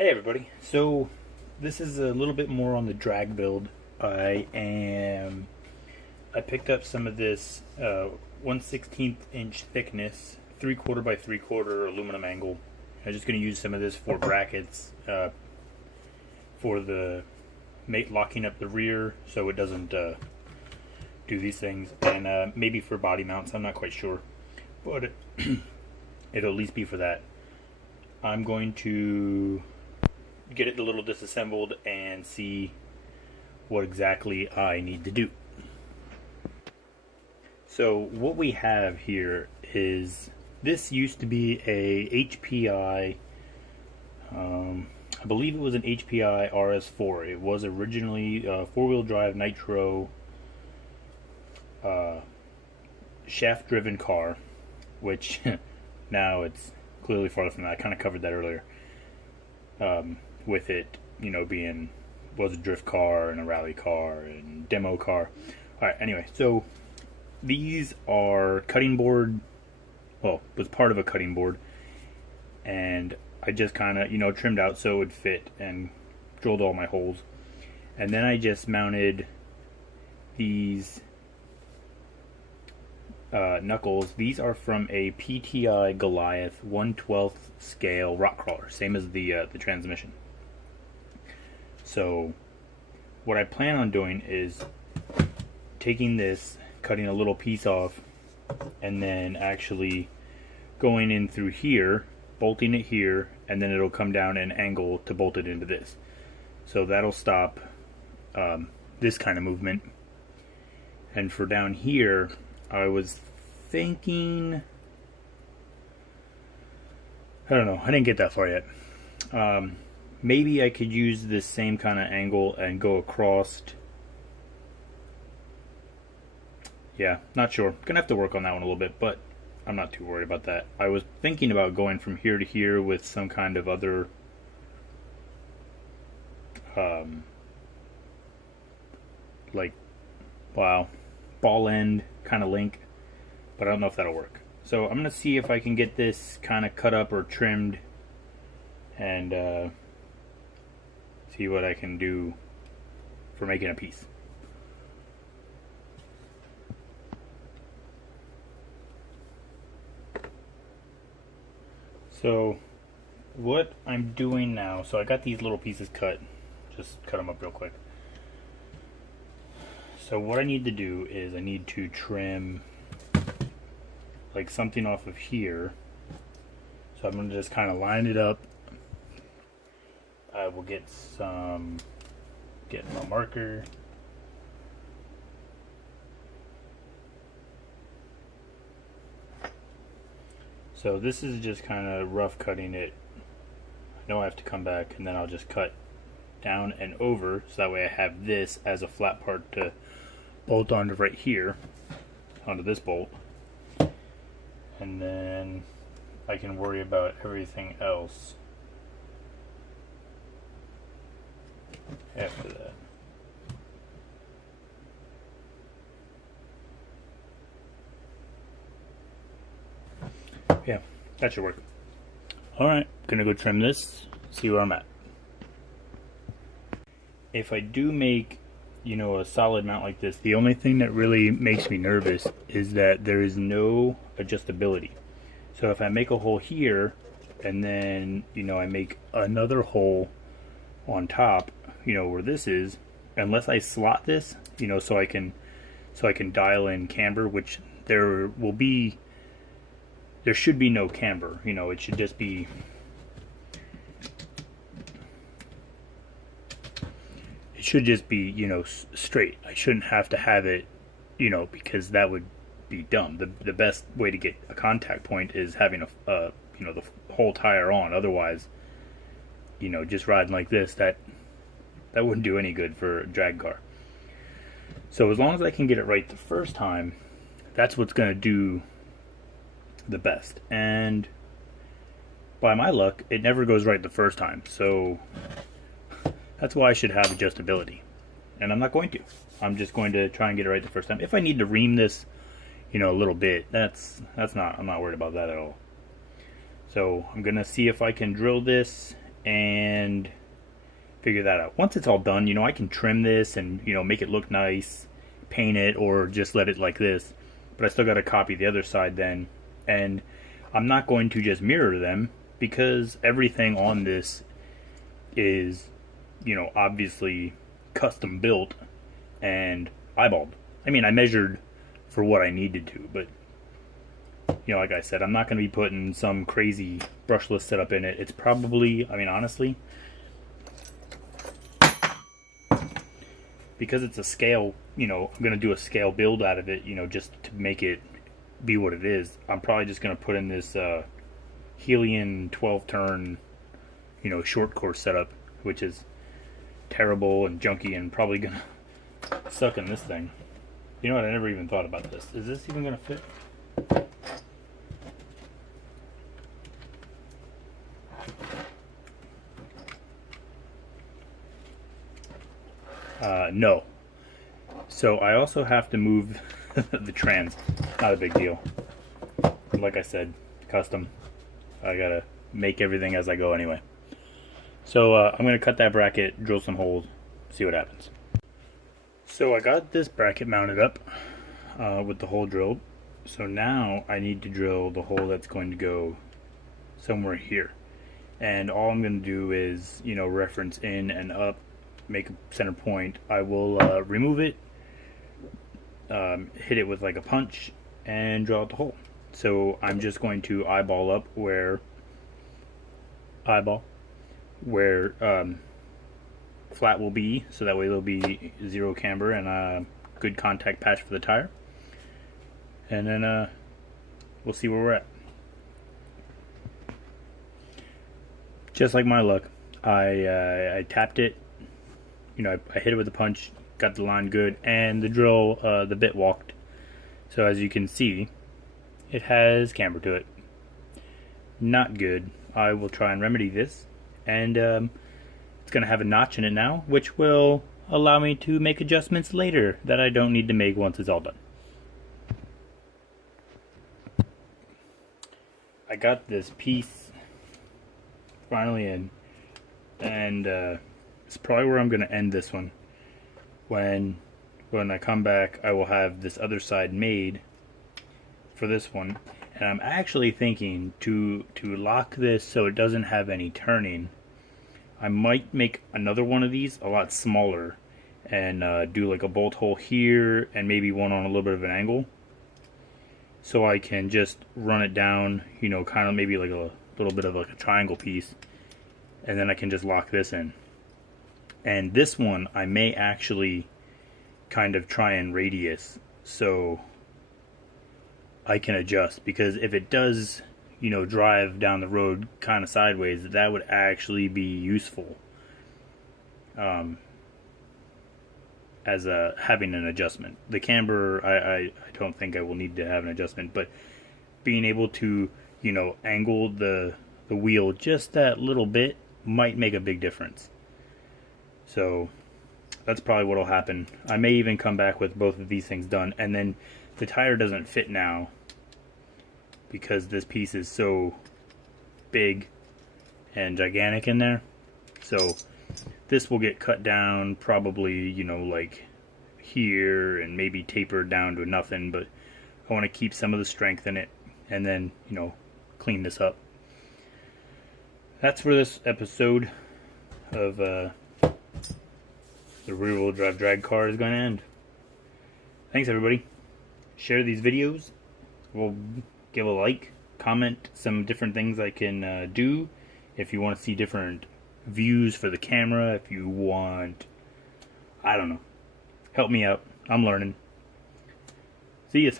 Hey everybody. So this is a little bit more on the drag build. I picked up some of this 1/16 inch thickness 3/4 by 3/4 aluminum angle. I'm just going to use some of this for brackets for the mate locking up the rear so it doesn't do these things, and maybe for body mounts. I'm not quite sure, but it'll at least be for that. I'm going to get it a little disassembled and see what exactly I need to do. So what we have here is, this used to be a HPI, I believe it was an HPI RS4. It was originally a four-wheel drive nitro shaft driven car, which now it's clearly farther from that. I kind of covered that earlier. With it, being was a drift car and a rally car and demo car. Alright, anyway, so these are cutting board, well, was part of a cutting board, and I just kind of, trimmed out so it would fit and drilled all my holes. And then I just mounted these knuckles. These are from a PTI Goliath 1/12 scale rock crawler, same as the transmission. So what I plan on doing is taking this, cutting a little piece off, and then actually going in through here, bolting it here, and then it'll come down an angle to bolt it into this. So that'll stop this kind of movement. And for down here, I was thinking, I don't know, I didn't get that far yet. Maybe I could use this same kind of angle and go across. Yeah, not sure. Gonna have to work on that one a little bit, but I'm not too worried about that. I was thinking about going from here to here with some kind of other ball end kind of link, but I don't know if that'll work. So I'm gonna see if I can get this kind of cut up or trimmed and see what I can do for making a piece. So what I'm doing now, so I got these little pieces cut, just cut them up real quick. So what I need to do is I need to trim like something off of here. So I'm going to just kind of line it up. I will get my marker. So this is just kind of rough cutting it. I know I have to come back, and then I'll just cut down and over, so that way I have this as a flat part to bolt onto right here, onto this bolt. And then I can worry about everything else after that. Yeah, that should work. Alright, gonna go trim this, see where I'm at. If I do make, a solid mount like this, the only thing that really makes me nervous is that there is no adjustability. So if I make a hole here, and then, I make another hole on top, where this is, unless I slot this, so I can dial in camber, which there should be no camber. It should just be, straight. I shouldn't have to have it, because that would be dumb. The best way to get a contact point is having the whole tire on. Otherwise, just riding like this, that wouldn't do any good for a drag car. So as long as I can get it right the first time, that's what's going to do the best. And by my luck, it never goes right the first time. So that's why I should have adjustability. And I'm not going to. I'm just going to try and get it right the first time. If I need to ream this, a little bit, I'm not worried about that at all. So I'm gonna see if I can drill this and figure that out. Once it's all done, I can trim this and, make it look nice, paint it, or just let it like this. But I still got to copy the other side then. And I'm not going to just mirror them because everything on this is, obviously custom built and eyeballed. I mean, I measured for what I needed to, but like I said, I'm not going to be putting some crazy brushless setup in it. It's probably, honestly, because it's a scale, I'm going to do a scale build out of it, just to make it be what it is. I'm probably just going to put in this Helian 12 turn, short course setup, which is terrible and junky and probably going to suck in this thing. You know what? I never even thought about this. Is this even going to fit? No. So I also have to move the trans. Not a big deal. Like I said, custom. I gotta make everything as I go anyway. So I'm gonna cut that bracket, drill some holes, see what happens. So I got this bracket mounted up with the hole drilled. So now I need to drill the hole that's going to go somewhere here. And all I'm going to do is, reference in and up, make a center point. I will remove it, hit it with like a punch, and draw out the hole. So I'm just going to eyeball up where flat will be, so that way there'll be zero camber and a good contact patch for the tire. And then we'll see where we're at. Just like my luck, I tapped it. I hit it with a punch, got the line good, and the drill, the bit walked. So as you can see, it has camber to it. Not good. I will try and remedy this, and it's going to have a notch in it now, which will allow me to make adjustments later that I don't need to make once it's all done. I got this piece finally in, and it's probably where I'm going to end this one. When I come back, I will have this other side made for this one, and I'm actually thinking to lock this so it doesn't have any turning. I might make another one of these a lot smaller and do like a bolt hole here and maybe one on a little bit of an angle, so I can just run it down, kind of maybe like a little bit of like a triangle piece, and then I can just lock this in. And this one I may actually kind of try and radius so I can adjust, because if it does, drive down the road kind of sideways, that would actually be useful as having an adjustment. The camber, I don't think I will need to have an adjustment, but being able to, angle the wheel just that little bit might make a big difference. So that's probably what will happen. I may even come back with both of these things done, and then the tire doesn't fit now because this piece is so big and gigantic in there. So this will get cut down probably, like here, and maybe tapered down to nothing, but I want to keep some of the strength in it and then, clean this up. That's where this episode of the rear-wheel drive drag car is going to end. Thanks, everybody. Share these videos. We'll give a like, comment some different things I can do. If you want to see different views for the camera, if you want, I don't know, help me out. I'm learning. See ya.